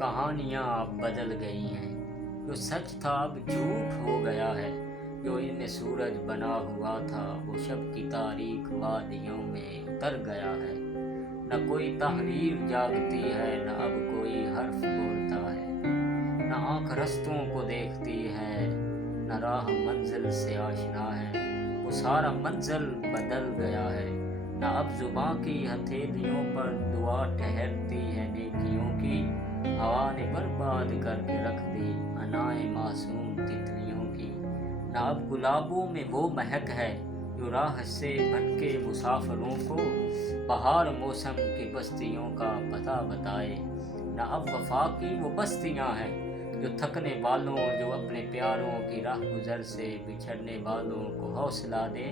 کہانیاں اب بدل گئی ہیں، جو سچ تھا اب جھوٹ ہو گیا ہے، جو ان میں سورج بنا ہوا تھا وہ شب کی تاریک وادیوں میں اتر گیا ہے۔ نہ کوئی تحریر جاگتی ہے، نہ اب کوئی حرف بولتا ہے، نہ آنکھ رستوں کو دیکھتی ہے، نہ راہ منزل سے آشنا ہے۔ وہ سارا منزل بدل گیا ہے، نہ اب زباں کی ہتھیلیوں پر دعا ٹھہرتی ہے نیکیوں کی۔ ہوا نے برباد کر کے رکھ دی انائیں معصوم تتلیوں کی۔ نہ اب گلابوں میں وہ مہک ہے جو راہ سے بھٹکے مسافروں کو بہار موسم کی بستیوں کا پتہ بتائے۔ نہ اب وفا کی وہ بستیاں ہیں جو تھکنے والوں، جو اپنے پیاروں کی راہ گزر سے بچھڑنے والوں کو حوصلہ دے،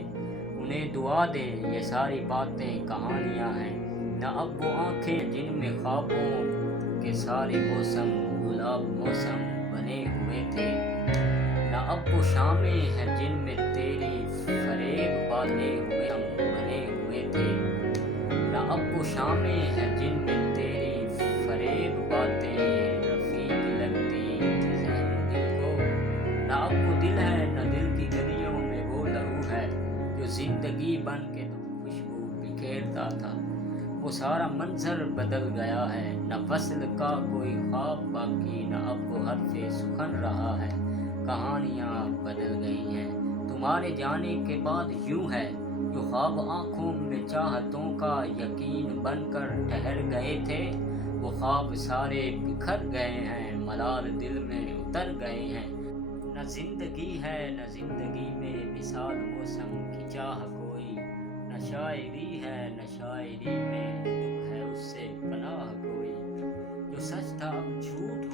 انہیں دعا دے۔ یہ ساری باتیں کہانیاں ہیں، نہ اب وہ آنکھیں جن میں خوابوں کے سارے موسم گلاب موسم بنے ہوئے تھے، نہ اب وہ شامیں ہیں جن میں تیری فریب والے ہوئے ہم بنے ہوئے تھے، نہ اب وہ شامیں ہیں جن میں تیری فریب باتیں رفیق لگتی تھی ذہن دل کو۔ نہ اب وہ دل ہے، نہ دل کی گلیوں میں وہ لہو ہے جو زندگی بن کے تو خوشبو بکھیرتا تھا۔ وہ سارا منظر بدل گیا ہے، نہ وصل کا کوئی خواب باقی، نہ اب وہ حرف سخن رہا ہے۔ کہانیاں بدل گئی ہیں، تمہارے جانے کے بعد یوں ہے، جو خواب آنکھوں میں چاہتوں کا یقین بن کر ٹھہر گئے تھے، وہ خواب سارے بکھر گئے ہیں، ملال دل میں اتر گئے ہیں۔ نہ زندگی ہے، نہ زندگی میں مثال موسم کی چاہ کوئی، نہ شاعری ہے، نہ شاعری میں دکھ ہے اس سے پناہ کوئی۔ جو سچ تھا اب جھوٹ